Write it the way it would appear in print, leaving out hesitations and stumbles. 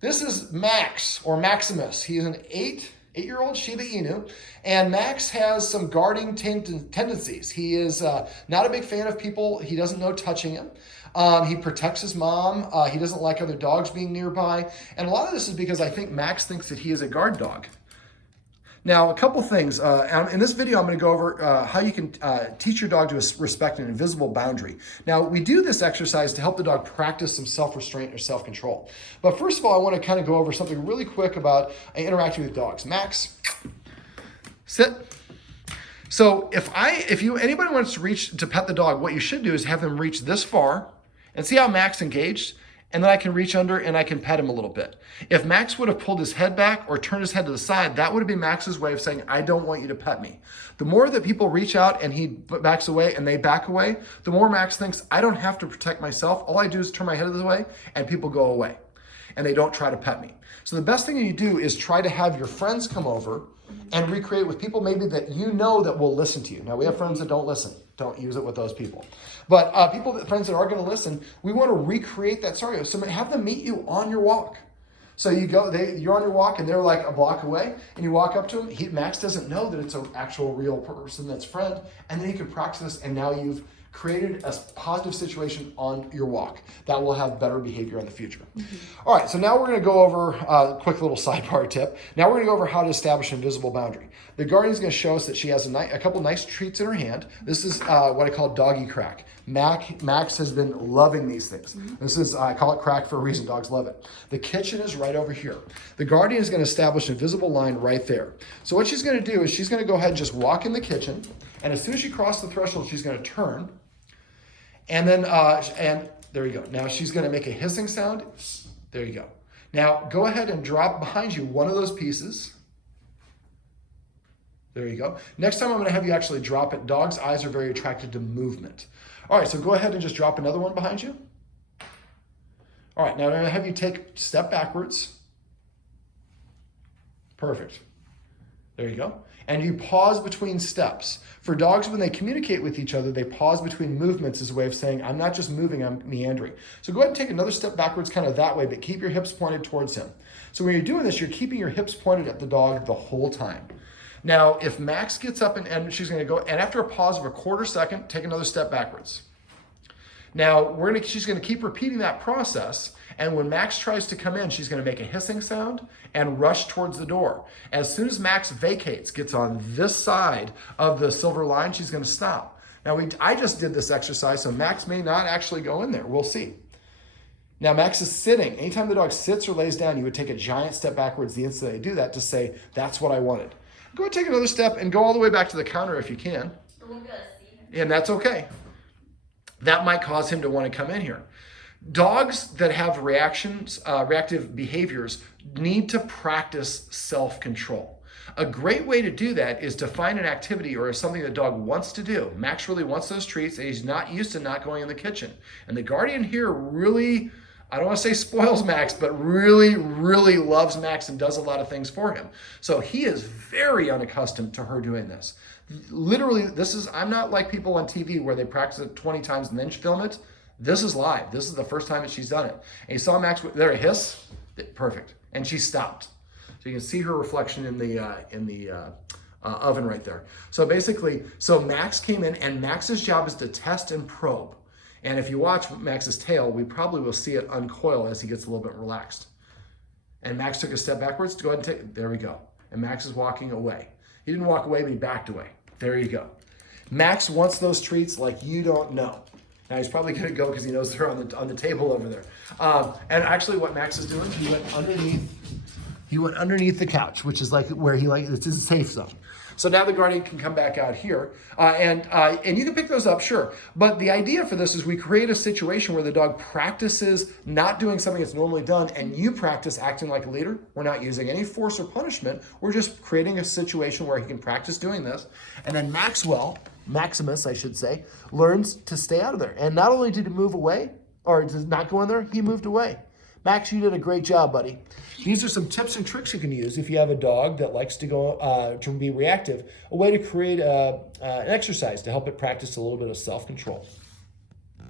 This is Max, or Maximus. He is an eight-year-old Shiba Inu, and Max has some guarding tendencies. He is not a big fan of people. He doesn't know touching him. He protects his mom. He doesn't like other dogs being nearby. And a lot of this is because I think Max thinks that he is a guard dog. Now, a couple things. In this video, I'm going to go over how you can teach your dog to respect an invisible boundary. Now, we do this exercise to help the dog practice some self-restraint or self-control. But first of all, I want to kind of go over something really quick about interacting with dogs. Max, sit. So if anybody wants to reach to pet the dog, what you should do is have them reach this far, and see how Max engaged? And then I can reach under and I can pet him a little bit. If Max would have pulled his head back or turned his head to the side, that would have been Max's way of saying, I don't want you to pet me. The more that people reach out and he backs away and they back away, the more Max thinks, I don't have to protect myself. All I do is turn my head the way and people go away and they don't try to pet me. So the best thing you do is try to have your friends come over and recreate with people maybe that you know that will listen to you. Now, we have friends that don't listen. Don't use it with those people. But friends that are going to listen, we want to recreate that scenario. So have them meet you on your walk. So you're on your walk and they're like a block away and you walk up to him. Max doesn't know that it's an actual real person that's friend. And then you can practice this and now you've created a positive situation on your walk that will have better behavior in the future. Mm-hmm. All right, so now we're going to go over a quick little sidebar tip. Now we're going to go over how to establish an invisible boundary. The guardian is going to show us that she has a couple nice treats in her hand. This is what I call doggy crack. Max has been loving these things. Mm-hmm. This is, I call it crack for a reason. Dogs love it. The kitchen is right over here. The guardian is going to establish an invisible line right there. So what she's going to do is she's going to go ahead and just walk in the kitchen. And as soon as she crosses the threshold, she's going to turn. And then, and there you go. Now she's going to make a hissing sound. There you go. Now go ahead and drop behind you one of those pieces. There you go. Next time I'm going to have you actually drop it. Dogs' eyes are very attracted to movement. All right, so go ahead and just drop another one behind you. All right, now I'm going to have you step backwards. Perfect. There you go. And you pause between steps. For dogs, when they communicate with each other, they pause between movements as a way of saying, I'm not just moving, I'm meandering. So go ahead and take another step backwards kind of that way, but keep your hips pointed towards him. So when you're doing this, you're keeping your hips pointed at the dog the whole time. Now, if Max gets up and she's going to go, and after a pause of a quarter second, take another step backwards. Now, she's going to keep repeating that process. And when Max tries to come in, she's going to make a hissing sound and rush towards the door. As soon as Max vacates, gets on this side of the silver line, she's going to stop. Now, I just did this exercise, so Max may not actually go in there. We'll see. Now, Max is sitting. Anytime the dog sits or lays down, you would take a giant step backwards the instant they do that to say, that's what I wanted. Go ahead and take another step and go all the way back to the counter if you can. And that's okay. That might cause him to want to come in here. Dogs that have reactive behaviors need to practice self-control. A great way to do that is to find an activity or something the dog wants to do. Max really wants those treats and he's not used to not going in the kitchen. And the guardian here really, I don't want to say spoils Max, but really, really loves Max and does a lot of things for him. So he is very unaccustomed to her doing this. Literally, I'm not like people on TV where they practice it 20 times and then film it. This is live. This is the first time that she's done it. And you saw Max, there a hiss, perfect. And she stopped. So you can see her reflection in the oven right there. So basically, Max came in and Max's job is to test and probe. And if you watch Max's tail, we probably will see it uncoil as he gets a little bit relaxed. And Max took a step backwards. Go ahead and there we go. And Max is walking away. He didn't walk away, but he backed away. There you go. Max wants those treats like you don't know. Now he's probably going to go because he knows they're on the table over there. And actually, what Max is doing, he went underneath the couch, which is like where it's his safe zone. So now the guardian can come back out here, and you can pick those up, sure. But the idea for this is we create a situation where the dog practices not doing something that's normally done, and you practice acting like a leader. We're not using any force or punishment. We're just creating a situation where he can practice doing this. And then Maximus, I should say, learns to stay out of there. And not only did he move away, or does not go in there, he moved away. Max, you did a great job, buddy. These are some tips and tricks you can use if you have a dog that likes to go to be reactive, a way to create an exercise to help it practice a little bit of self-control.